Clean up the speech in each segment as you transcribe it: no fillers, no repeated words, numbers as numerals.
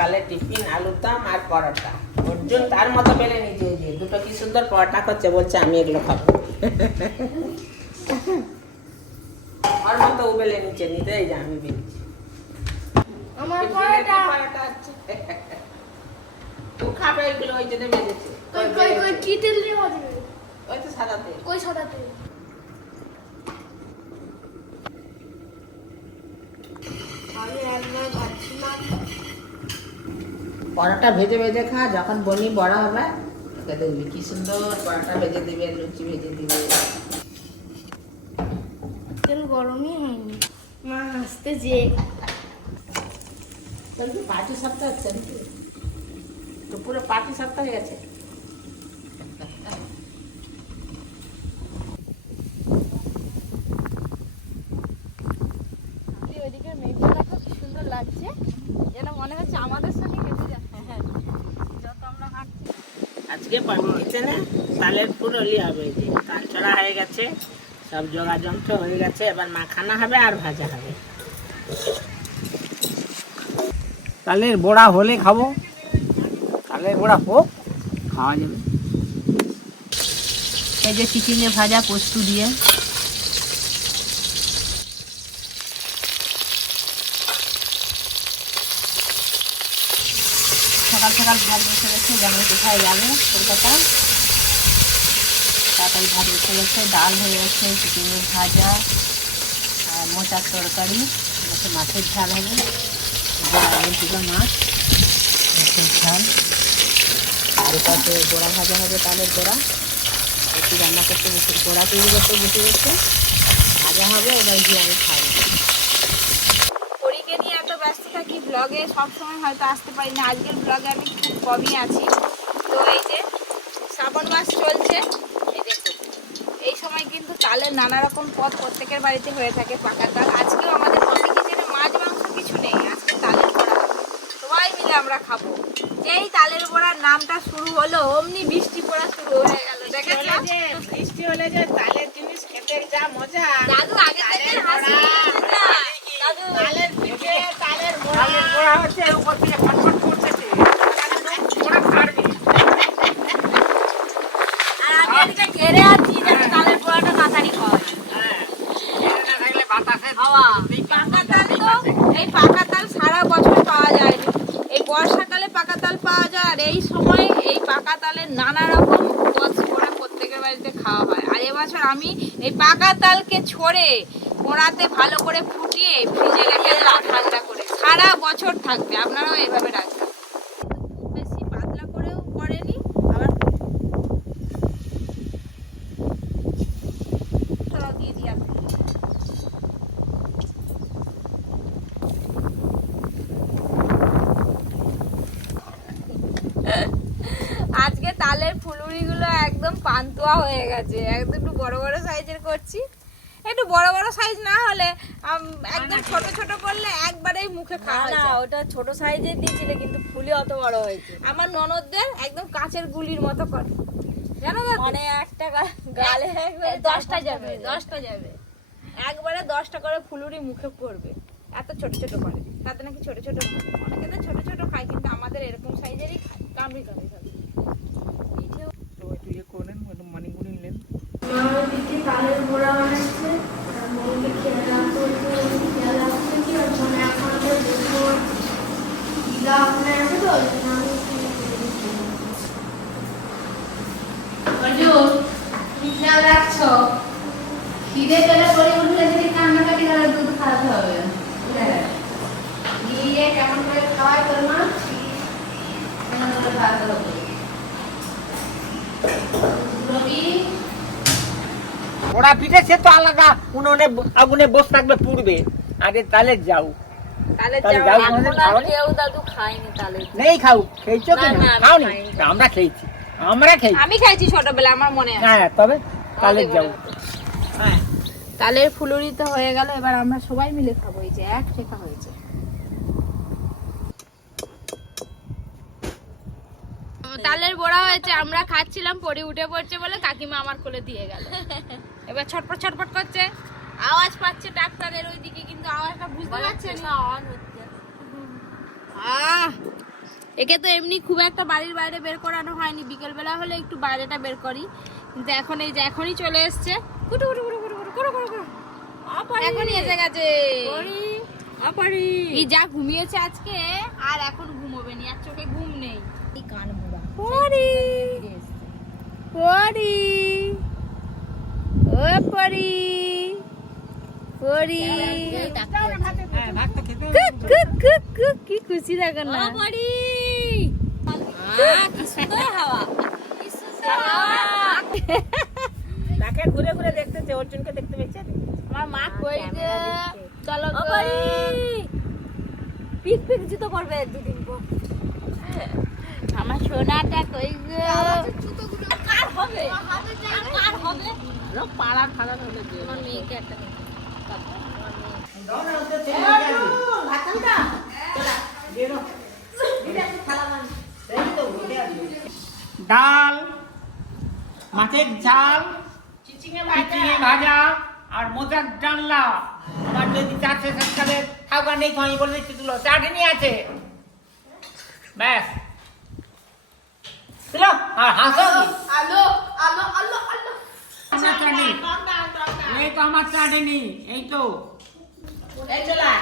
সকালে টিফিন আলুর দম আর পরোটা। অর্জুন তার মতো বেলে নিজে যে দুটো কি সুন্দর পরোটা করছে, বলছে আমি এগুলো খাবো। ওর মতো ও বেলে নিচে নিতে, এই যে আমি বেলেছি আমার পরোটা আছে। ও খাবে এগুলো, ওই জন্য বেলেছে। কই কি তেল দিয়ে ভাজবে? ওই তো সাদা তেল। কই সাদা তেল? আমি একবার ভাজছিলাম। পরোটা ভেজে ভেজে খা, যখন বনি বড় হবে ওকে দেখবি কি সুন্দর পরোটা ভেজে দিবে, লুচি ভেজে দিবে। তেল গরমই হয়নি। মা হাসতে যে পাটি সপ্তাহ হচ্ছে নাকি? তো পুরো পাটি সপ্তাহ হয়ে গেছে। ওইদিকে মেঘটা দেখো কি সুন্দর লাগছে, যেন মনে হচ্ছে আমাদের সঙ্গে হেঁটে যাচ্ছে। হ্যাঁ, যত আমরা হাঁটছি। আজকে কিচেনে তালের ফুললি হবে, এই যে তাল ছড়া হয়ে গেছে, সব জোগাড় যন্ত্র হয়ে গেছে, এবার মাখানা হবে আর ভাজা হবে। তালের বড়া হলে খাবো, তালের বড়া হোক খাওয়া যাবে। এই যে চিচিঙে ভাজা পোস্ত দিয়ে, সকাল সকাল ভাত বসে গেছে, যেমন কোথায় যাবে কলকাতায়, তাড়াতাড়ি ভাত বসে গেছে, ডাল হয়ে গেছে, চিচিঙে ভাজা আর মোচার তরকারি, মাছের ঝাল হবে, মাছ মাছের ঝাল, আর পাশে গোড়া ভাজা হবে, তালের গোড়া একটু রান্না করতে বসে, গোড়া তৈরি করতে বসে গেছে, ভাজা হবে, এবার গিয়ে আমি খাবো। পরীকে নিয়ে এত ব্যস্ত থাকি, ব্লগে সবসময় হয়তো আসতে পারি না। আজকের ব্লগে আমি খুব কমই আছি। তো এই যে শ্রাবণ মাস চলছে, এই দেখুন এই সময় কিন্তু তালের নানা রকম পদ প্রত্যেকের বাড়িতে হয়ে থাকে, পাকা তাল। আজকেও আমাদের মামি কিচেনে মাছ মাংস কিছু নেই, আজকে তালের বড়া হবে, সবাই মিলে আমরা খাবো। যেই তালের বড়ার নামটা শুরু হলো অমনি বৃষ্টি পড়া শুরু হয়ে গেল। দেখেছো বৃষ্টি হলে যে তালের জিনিস খেতে যা মজা। দাদু আগে থেকে হাসি দাদু তালের পিঠে, তালের বড়া হচ্ছে, উপর থেকে ফটফট করতেছে, ওরা খাড়বি। আর আমি এদিকে ঘেরে আছি যাতে তালের বড়াটা তাড়াতাড়ি হয়। না থাকলে বাতাসে হাওয়া পাকা তাল, তো এই পাকা তাল সারা বছর পাওয়া যায় না। এই বর্ষাকালে পাকা তাল পাওয়া যায়, আর এই সময় এই পাকা তালের নানা রকম পদ ওরা প্রত্যেকের বাড়িতে খাওয়া হয়। আর এবছর আমি এই পাকা তালকে ছড়ে ওড়াতে ভালো করে ফুটিয়ে ফ্রিজে রেখে দিলাম ঠান্ডা করে, সারা বছর থাকবে। আপনারাও এভাবে রাখবেন। খুব বেশি পাতলা করেও করেনি, আবার দিয়ে দিই আপনি। আজকে তালের ফুলুরিগুলো একদম পান্তুয়া হয়ে গেছে, একদম একটু বড় বড় সাইজের করছি। একটু বড় বড় সাইজ না হলে একদম ছোট ছোট করলে একবারেই মুখে খাওয়া না, যায়। ওটা ছোট সাইজের দিয়েছিলে কিন্তু ফুলে অত বড় হয়েছে। আমার ননদদের একদম কাঁচের গুলির মতো করে, জানো না? মানে একটা গালে একবারে 10টা যাবে, 10টা যাবে, একবারে 10টা করে ফুলুরি মুখে করবে, এত ছোট ছোট করে। তাতে নাকি ছোট ছোট খায়, অনেকে তো ছোট ছোট খায়, কিন্তু আমাদের এরকম সাইজেরই খায়, কামড়ি কামড়ি খাবে। মা দিদি তালের বড়া বানাচ্ছে, আর মনকে খেয়াল রাখতে হচ্ছে, খেয়াল রাখছে কি ওর জন্য এখন তো দেখবো দিদা আপনার আছে, তো ওই জন্য আমি কি খেয়াল রাখছো? খিদে পেলে পরে উঠলে যদি কান্নাকাটি করে দুধ খাওয়াতে হবে। গিয়ে কেমন করে খাওয়াই তোর মা? কেমন করে খাওয়াতে হবে? রবি ওরা পিঠে সে তো আলাদা, উনুনে আগুনে বসে থাকবে পুড়বে, আগে তালে যাও। তালের তালে যাওয়া যাও, এখন কোনোদিন আর খাওনি? কেউ দাদু খায়নি তালের। নেই খাও, খেয়েছো কি না, না? না, আমি খাওনি? খাইনি। আমরা খেয়েছি, আমরা খেয়েছি। আমি খাইছি ছোটবেলা, আমার মনে আছে। হ্যাঁ, তবে তালে যাও। হ্যাঁ, তালের ফুলুরি তো হয়ে গেল, এবার আমরা সবাই মিলে খাবো। এই যে এক ঠেকা হয়েছে। তালের বড়া হয়েছে, আমরা খাচ্ছিলাম, পরে উঠে পড়ছে বলে কাকিমা আমার কোলে দিয়ে গেল। এবার ছটপট ছটপট করছে, আওয়াজ পাচ্ছে ডাক্তারের ওইদিকে, কিন্তু আওয়াজটা বুঝতে পারছে না। অন হচ্ছে। আহ একে তো এমনি খুব একটা বাড়ির বাইরে বের করানো হয়নি, বিকেলবেলা হলে একটু বাইরেটা বের করি, কিন্তু এখন এই যে এখনই চলে এসছে, এখনই এসে গেছে। এই যা ঘুমিয়েছে আজকে আর এখন ঘুমোবে নি, আর চোখে ঘুম নেই। কান মোড়া পরি পরি ও পরি পরি কি খুশি দেখো না পরি, কি সুন্দর হাওয়া, কি সুন্দর হাওয়া। তাকে ঘুরে ঘুরে দেখতেছে, অর্জুনকে দেখতে পেয়েছে। আমার মা কই যে চলো পরি, পিক পিক জুতো করবে দুদিন পর। আমার সোনাটা কই যে কার হবে, কার হবে পাড়ার ফাড়ার হলে যে আমার মেয়েকে একটা ডাল, মাছের ঝাল, চিচিঙে ভাজা আর মোচার ডালনা। আমার যদি 400 সালের খাওয়া নেই তো আমি বলে দিচ্ছি, তুলো চাটনি আছে, ব্যাস। তুলো আর হাসো আলো আলো আলো আলো চাটনি, এই তো আমার চাটনি, এই তো এই চলা।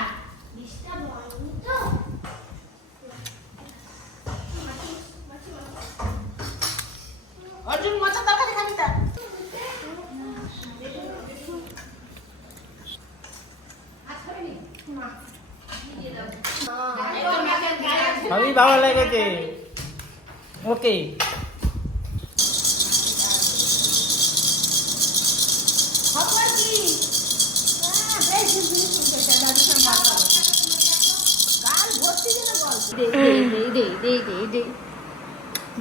অর্জুন মোচা তরকারি খাবি তা? সবই ভালো লেগেছে, ওকে।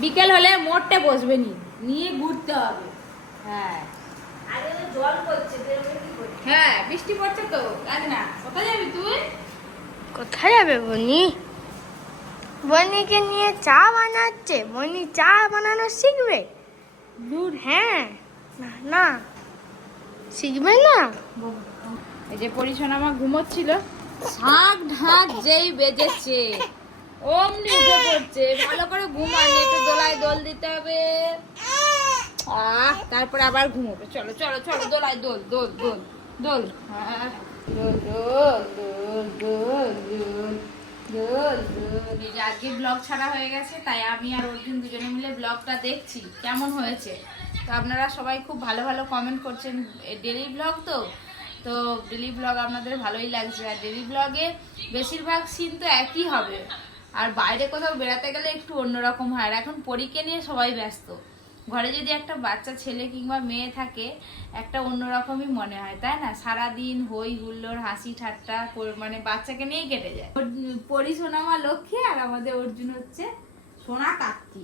বিকেল হলে মোড়টা বসবে নি, নিয়ে ঘুরতে হবে। হ্যাঁ হ্যাঁ বৃষ্টি পড়ছে তো, জানি না কোথায় যাবি তুই? কোথায় যাবে বনি? বনিকে নিয়ে চা বানাচ্ছে, বনি চা বানানো শিখবে। দূর হ্যাঁ, না না শিখবে না। এই যে পরিশোনা আমার ঘুমোচ্ছিল, শাক ঢাক যেই বেজেছে অমনি উঠে পড়ছে। ভালো করে ঘুমানি, একটু দোলায় দোল দিতে হবে, তারপরে আবার ঘুমোবে। চলো চলো চলো, দোলায় দোল দোল দোল দোল, দোল দোল দোল দোল দোল দোল দোল। এই যে আজকে ব্লগ ছাড়া হয়ে গেছে, তাই আমি আর অর্জুন দুজনে মিলে ব্লগটা দেখছি কেমন হয়েছে। তো আপনারা সবাই খুব ভালো ভালো কমেন্ট করছেন। ডেলি ব্লগ তো তো ডেলি ব্লগ আপনাদের ভালোই লাগছে। আর ডেলি ব্লগে বেশিরভাগ সিন তো একই হবে, আর বাইরে কোথাও বেড়াতে গেলে একটু অন্যরকম হয়। আর এখন পরীক্ষা নিয়ে সবাই ব্যস্ত, ঘরে যদি একটা বাচ্চা ছেলে কিংবা মেয়ে থাকে একটা অন্যরকমই মনে হয়, তাই না? সারাদিন হই হুল্লোড় হাসি ঠাট্টা মানে বাচ্চাকে নিয়েই কেটে যায়। পরি সোনা মা লক্ষ্মী, আর আমাদের অর্জুন হচ্ছে সোনা কাকি,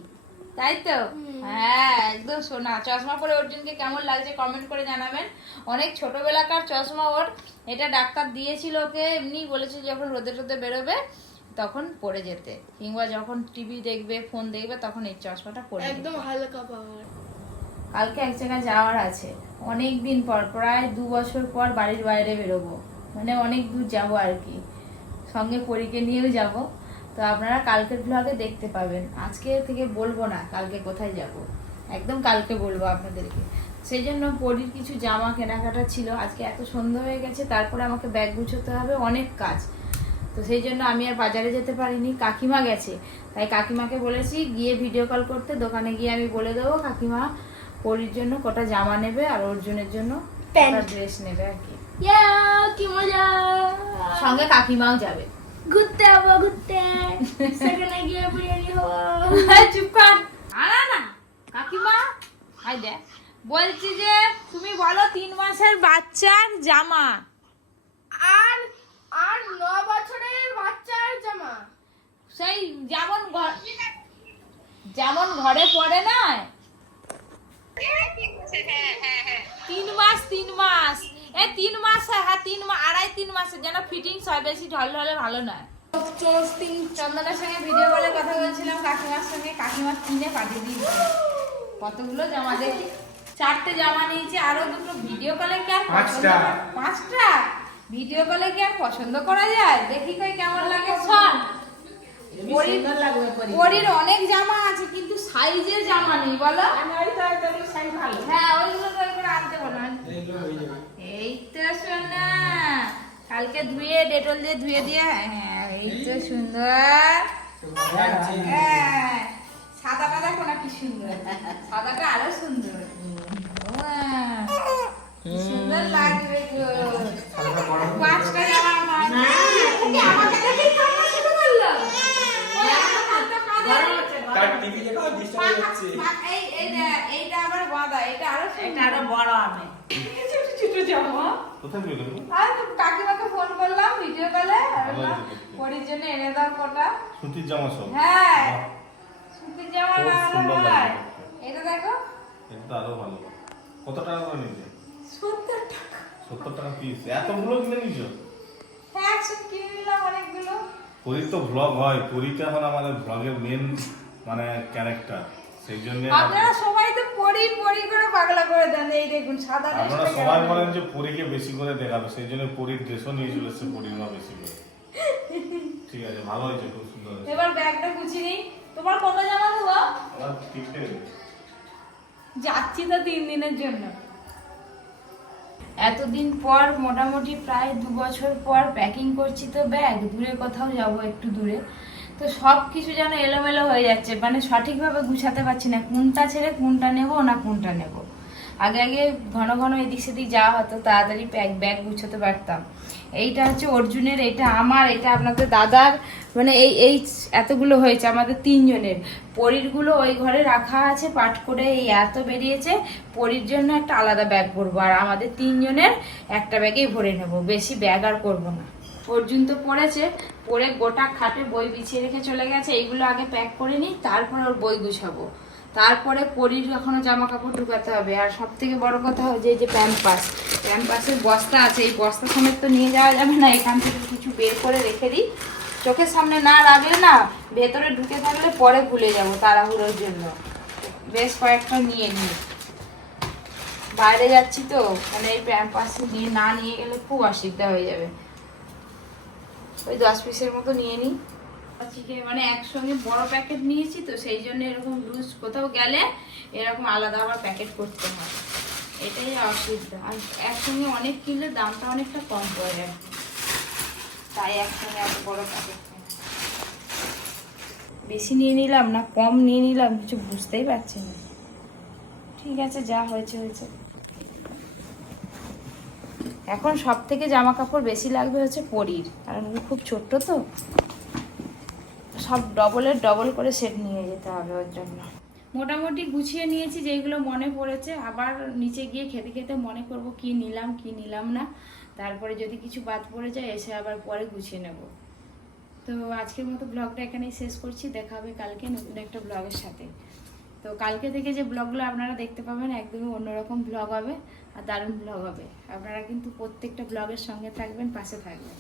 তাই তো? হ্যাঁ একদম সোনা। চশমা পরে অর্জুনকে কেমন লাগছে কমেন্ট করে জানাবেন। অনেক ছোটবেলাকার চশমা ওর, এটা ডাক্তার দিয়েছিল ওকে, এমনি বলেছে যখন রোদে টোদে বেরোবে তখন পরে যেতে, কিংবা যখন টিভি দেখবে ফোন দেখবে তখন এই চশমাটা পরে একদম হালকা পাওয়ার। কালকে এক জায়গায় যাওয়ার আছে, অনেক দিন পর, প্রায় 2 বছর পর বাড়ির বাইরে বেরোবো, মানে অনেক দূর যাবো আর কি, সঙ্গে পরীকে নিয়েও যাব। তো আপনারা কালকের ব্লগে দেখতে পাবেন, আজকে থেকে বলবো না কালকে কোথায় যাব, একদম কালকে বলবো আপনাদেরকে। সেই জন্য পরীর কিছু জামা কেনাকাটা ছিল, আজকে এত সন্ধ্যা হয়ে গেছে, তারপরে আমাকে ব্যাগ গুছোতে হবে, অনেক কাজ। তো সেই জন্য আমি আর বাজারে যেতে পারিনি, কাকিমা গেছে, তাই কাকিমাকে বলেছি গিয়ে ভিডিও কল করতে। দোকানে গিয়ে আমি বলে দেবো কাকিমা পরীর জন্য কটা জামা নেবে আর অর্জুনের জন্য ড্রেস নেবে আর কি। কি মজা, সঙ্গে কাকিমাও যাবে, ঘুরতে যাবো, ঘুরতে সেখানে গিয়ে বিরিয়ানি হবো। চুপ কর, না কাকিমা হাই দে, বলছি যে তুমি বলো 3 মাসের বাচ্চার জামা আর আর 9 বছরের বাচ্চার জামা, সেই যেমন ঘরে পড়ে না 3 মাস 3 মাস, এই 3 মাস, হ্যাঁ 3 মাস, 2.5-3 মাসের যেন ফিটিংস হয়, বেশি ঢল ঢলে ভালো নয়। চন্দনের সঙ্গে ভিডিও কলে কথা বলছিলাম কাকিমার সঙ্গে, কাকিমার কিনে পাঠিয়ে দিয়েছে কতগুলো জামা, দেখি 4টে জামা নিয়েছে, আরো 2টো ভিডিও কলে কি আর 5টা ভিডিও কলে কি আর পছন্দ করা যায়? দেখি কই কেমন লাগে। শোন সুন্দর লাগবে পরি। পরির অনেক জামা আছে কিন্তু সাইজের জামা নেই বলো। আমি ওই তো তোর সাইজ ভালো। হ্যাঁ ওইগুলো তো করে আনতে বললাম। এই তো সোনা কালকে ধুয়ে ডেটল দিয়ে ধুয়ে দিয়ে হ্যাঁ এই তো সুন্দর। হ্যাঁ সাদাটা দেখো না কি সুন্দর, সাদাটা আরো সুন্দর। কি সুন্দর লাগবে গো। 5টা জামা আমার। না, তুমি আমাকে দেখে কান্না শুরু করলো। ওই আমার কাঁদতে কাঁদে। তার টিভি দেখা ডিস্টার্ব হচ্ছে। এইটা আবার বাঁধা, এটা আরো এটা আরো বড় আমি। ছোট ছোট জামা। কোথায় গেল? আর কাকিমাকে ফোন করলাম ভিডিও কলে, ভালো হয়েছে। পরির জন্য এনে দাও কটা। সুতির জামা সব। হ্যাঁ সুতির জামা খুব না সুন্দর হয়। লাগবে। এটা দেখো এটা তো আরো ভালো। কত টাকা করে নিলে? 70 টাকা। 70 টাকা পিস। এতগুলো কিনে নিছো? হ্যাঁ একসাথে কিনে নিলাম অনেকগুলো। পরীর তো ব্লগ হয়, পরীটা এখন আমাদের ব্লগের মেন মানে ক্যারেক্টার, সেই জন্য আপনারা সবাই তো পরি পরি করে পাগলা করে দেন। এই দেখুন সাদা আপনারা ড্রেসটা সবাই কেমন। বলেন যে পরীকে বেশি করে দেখাবে, সেই জন্য পরীর ড্রেসও নিয়ে চলে এসেছে পরীর মা বেশি করে। ঠিক আছে, ভালো হয়েছে, খুব সুন্দর হয়েছে। এবার ব্যাগটা গুছিয়ে নিই। তোমার কত জামা দেবো? আমার তিনটে। যাচ্ছি তো 3 দিনের জন্য। এতদিন পর মোটামুটি প্রায় 2 বছর পর প্যাকিং করছি তো ব্যাগ, দূরে কোথাও যাব একটু দূরে, তো সব কিছু যেন এলোমেলো হয়ে যাচ্ছে, মানে সঠিকভাবে গুছাতে পারছি না কোনটা ছেড়ে কোনটা নেব না কোনটা নেব। আগে আগে ঘন ঘন এদিক সেদিক যাওয়া হতো, তাড়াতাড়ি ব্যাগ গুছাতে পারতাম। এইটা হচ্ছে অর্জুনের, এটা আমার, এটা আপনাদের দাদার, মানে এই এতগুলো হয়েছে আমাদের 3 জনের। পরীরগুলো ওই ঘরে রাখা আছে পাট করে, এই এত বেরিয়েছে। পরীর জন্য একটা আলাদা ব্যাগ করবো, আর আমাদের 3 জনের একটা ব্যাগেই ভরে নেব, বেশি ব্যাগ আর করবো না। অর্জুন তো পড়েছে, পড়ে গোটা খাটে বই বিছিয়ে রেখে চলে গেছে। এইগুলো আগে প্যাক করে নিই, তারপর ওর বই গুছাবো। তারপরে পরীর এখনো জামা কাপড় ঢুকাতে হবে। আর সব থেকে বড় কথা হচ্ছে এই যে প্যাম্পাসের বস্তা আছে, এই বস্তা সমেত তো নিয়ে যাওয়া যাবে না, এখান থেকে কিছু বের করে রেখে দিই। চোখের সামনে না রাখলে না, ভেতরে ঢুকে থাকলে পরে ভুলে যাব তাড়াহুড়োর জন্য। বেশ কয়েকটা নিয়ে নিই, বাইরে যাচ্ছি তো, মানে এই প্যাম্পাস না নিয়ে গেলে খুব অসুবিধা হয়ে যাবে। ওই 10 পিসের মতো নিয়ে নিই। মানে একসঙ্গে বড় প্যাকেট নিয়েছি তো, সেই জন্য এরকম লুজ কোথাও গেলে এরকম আলাদা আবার প্যাকেট করতে হয়, এটাই অসুবিধা। আর একসঙ্গে অনেক কিনলে দামটা অনেকটা কম পড়ে আর কি, তাই একসঙ্গে এত বড় প্যাকেট বেশি নিয়ে নিলাম না কম নিয়ে নিলাম কিছু বুঝতেই পারছি না। ঠিক আছে, যা হয়েছে হয়েছে। এখন সব থেকে জামা কাপড় বেশি লাগবে হচ্ছে পরীর, কারণ ও খুব ছোট্ট তো, সব ডবল করে সেট নিয়ে যেতে হবে ওর জন্য। মোটামুটি গুছিয়ে নিয়েছি যেগুলো মনে পড়েছে, আবার নিচে গিয়ে খেতে খেতে মনে করব কি নিলাম কি নিলাম না, তারপরে যদি কিছু বাদ পড়ে যায় এসে আবার পরে গুছিয়ে নেব। তো আজকের মতো ব্লগটা এখানেই শেষ করছি, দেখা হবে কালকে নতুন একটা ব্লগের সাথে। তো কালকে থেকে যে ব্লগগুলো আপনারা দেখতে পাবেন একদমই অন্যরকম ব্লগ হবে আর দারুণ ব্লগ হবে। আপনারা কিন্তু প্রত্যেকটা ব্লগের সঙ্গে থাকবেন, পাশে থাকবেন।